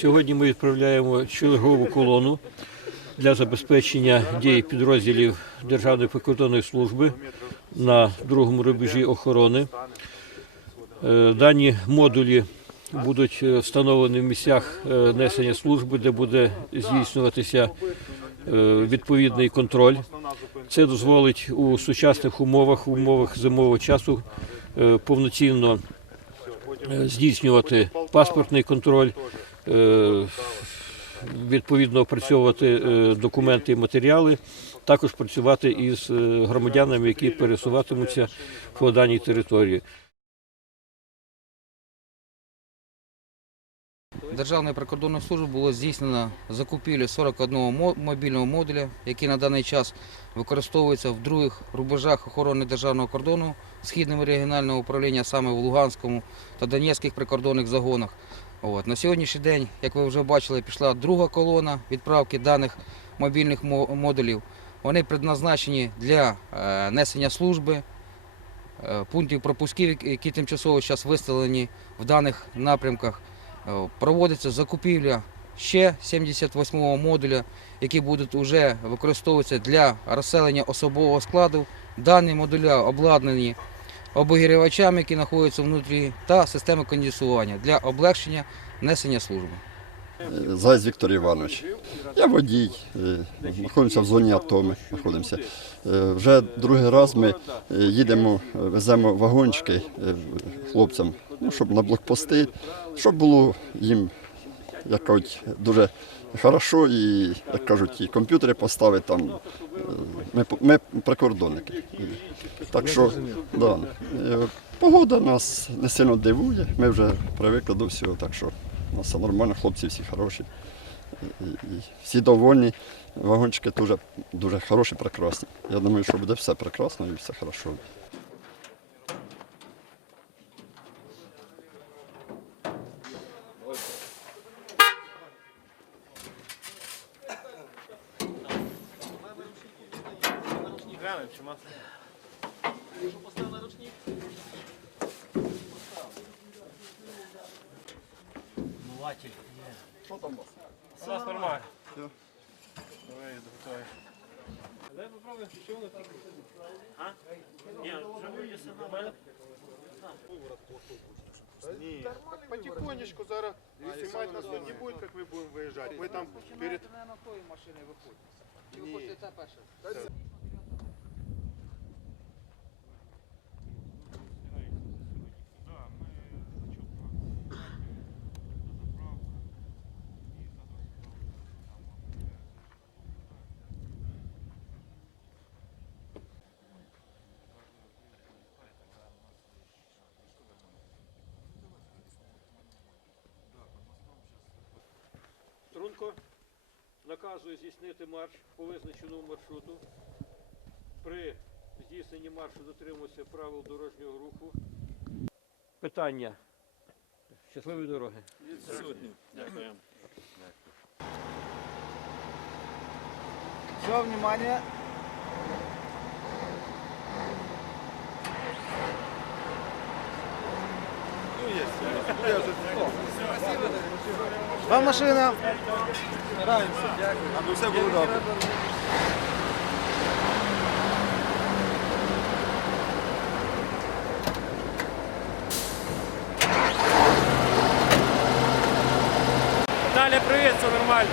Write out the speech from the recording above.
Сьогодні ми відправляємо чергову колону для забезпечення дій підрозділів Державної прикордонної служби на другому рубежі охорони. Е, Дані модулі будуть е, встановлені в місцях е, несення служби, де буде здійснюватися відповідний контроль. Це дозволить у сучасних умовах, в умовах зимового часу повноцінно здійснювати паспортний контроль, відповідно опрацьовувати е, документи і матеріали, також працювати із е, громадянами, які пересуватимуться по даній території. Державною прикордонною службою було здійснено закупівлю 41 мобільного модуля, який на даний час використовується в других рубежах охорони державного кордону східного регіонального управління саме в Луганському та Донецьких прикордонних загонах. От. На сьогоднішній день, як ви вже бачили, пішла друга колона відправки даних мобільних модулів. Вони предназначені для е, несення служби, е, пунктів пропусків, які- які тимчасово зараз виставлені в даних напрямках. Е, Проводиться закупівля ще 78-го модуля, які будуть вже використовуватися для розселення особового складу. Дані модуля обладнані обігрівачами, які знаходяться внутрі, та системи кондиціювання для облегшення несення служби. Зайць Віктор Іванович. Я водій, е, знаходимося в зоні АТО. Ми знаходимося. Е, Вже другий раз ми е, їдемо, веземо вагончики е, хлопцям, ну, щоб на блокпости, щоб було їм як кажуть, дуже хорошо і, як кажуть, і комп'ютери поставити там. Ми, ми прикордонники. Так що, да, погода нас не сильно дивує, ми вже привикли до всього, так що у нас все нормально, хлопці всі хороші. І, і, і всі довольні. Вагончики дуже, дуже хороші, прекрасні. Я думаю, що буде все прекрасно і все хорошо. У нас нормально. Виїзд готовий. Дай попробуємо, що вони там. А? Ні, вже виїзд на мене. Ні, так потихонечку зараз снимать нас тут не будет, как мы будем выезжать. Мы там перед... Ні. Струнко наказує здійснити марш по визначеному маршруту. При здійсненні маршу дотримується правил дорожнього руху. Питання. Щасливої дороги. Дякую. Все, внимание. Вам машина. Аби все було добре. Далі привіт, все нормально.